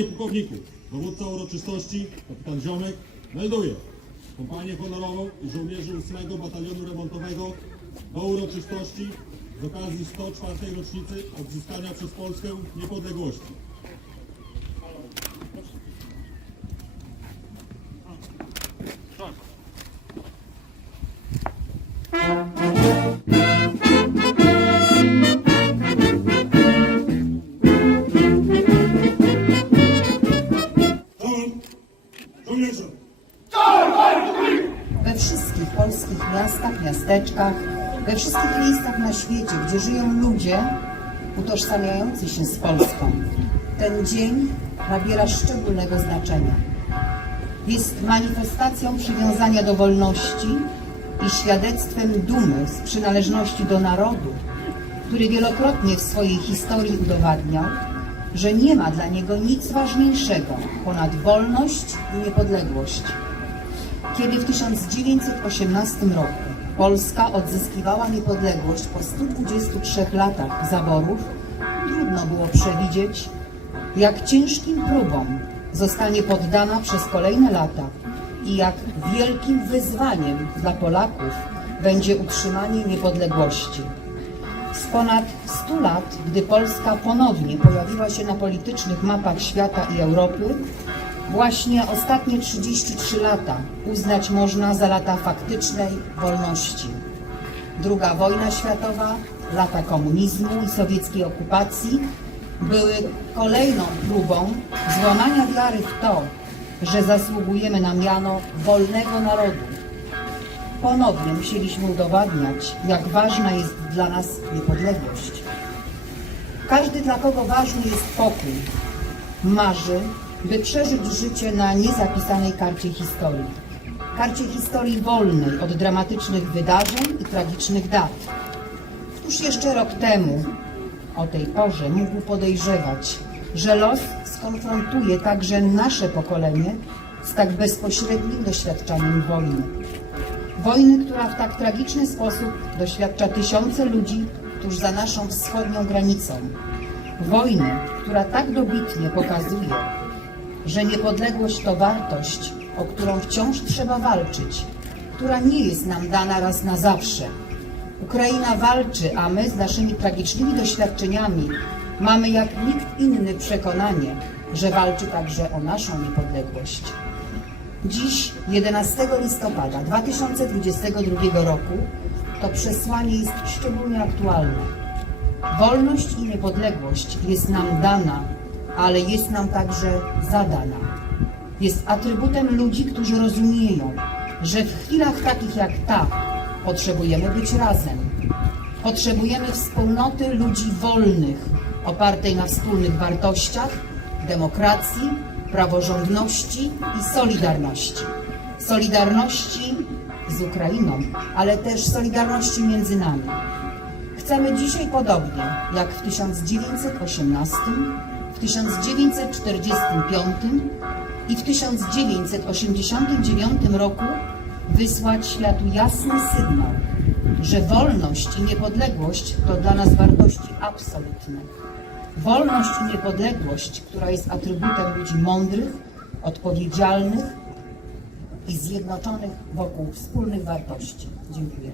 Panie pułkowniku, dowódca uroczystości, kapitan Ziomek, melduje kompanię honorową i żołnierzy 8 Batalionu Remontowego do uroczystości z okazji 104. rocznicy odzyskania przez Polskę niepodległości. Czołem! Polskich miastach, miasteczkach, we wszystkich miejscach na świecie, gdzie żyją ludzie utożsamiający się z Polską. Ten dzień nabiera szczególnego znaczenia. Jest manifestacją przywiązania do wolności i świadectwem dumy z przynależności do narodu, który wielokrotnie w swojej historii udowadniał, że nie ma dla niego nic ważniejszego ponad wolność i niepodległość. Kiedy w 1918 roku Polska odzyskiwała niepodległość po 123 latach zaborów, trudno było przewidzieć, jak ciężkim próbom zostanie poddana przez kolejne lata i jak wielkim wyzwaniem dla Polaków będzie utrzymanie niepodległości. Z ponad 100 lat, gdy Polska ponownie pojawiła się na politycznych mapach świata i Europy, właśnie ostatnie 33 lata uznać można za lata faktycznej wolności. Druga wojna światowa, lata komunizmu i sowieckiej okupacji były kolejną próbą złamania wiary w to, że zasługujemy na miano wolnego narodu, ponownie musieliśmy udowadniać, jak ważna jest dla nas niepodległość. Każdy, dla kogo ważny jest pokój, marzy, by przeżyć życie na niezapisanej karcie historii. Karcie historii wolnej od dramatycznych wydarzeń i tragicznych dat. Już jeszcze rok temu, o tej porze, mógł podejrzewać, że los skonfrontuje także nasze pokolenie z tak bezpośrednim doświadczaniem wojny. Wojny, która w tak tragiczny sposób doświadcza tysiące ludzi tuż za naszą wschodnią granicą. Wojny, która tak dobitnie pokazuje, że niepodległość to wartość, o którą wciąż trzeba walczyć, która nie jest nam dana raz na zawsze. Ukraina walczy, a my z naszymi tragicznymi doświadczeniami mamy jak nikt inny przekonanie, że walczy także o naszą niepodległość. Dziś, 11 listopada 2022 roku, to przesłanie jest szczególnie aktualne. Wolność i niepodległość jest nam dana, ale jest nam także zadana. Jest atrybutem ludzi, którzy rozumieją, że w chwilach takich jak ta potrzebujemy być razem. Potrzebujemy wspólnoty ludzi wolnych, opartej na wspólnych wartościach, demokracji, praworządności i solidarności. Solidarności z Ukrainą, ale też solidarności między nami. Chcemy dzisiaj podobnie jak w 1918, w 1945 i w 1989 roku wysłać światu jasny sygnał, że wolność i niepodległość to dla nas wartości absolutne. Wolność i niepodległość, która jest atrybutem ludzi mądrych, odpowiedzialnych i zjednoczonych wokół wspólnych wartości. Dziękuję.